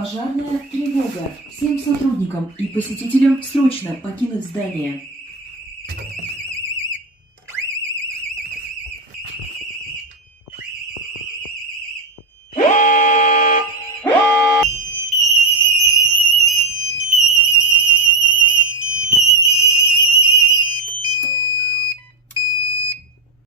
Пожарная тревога. Всем сотрудникам и посетителям срочно покинуть здание.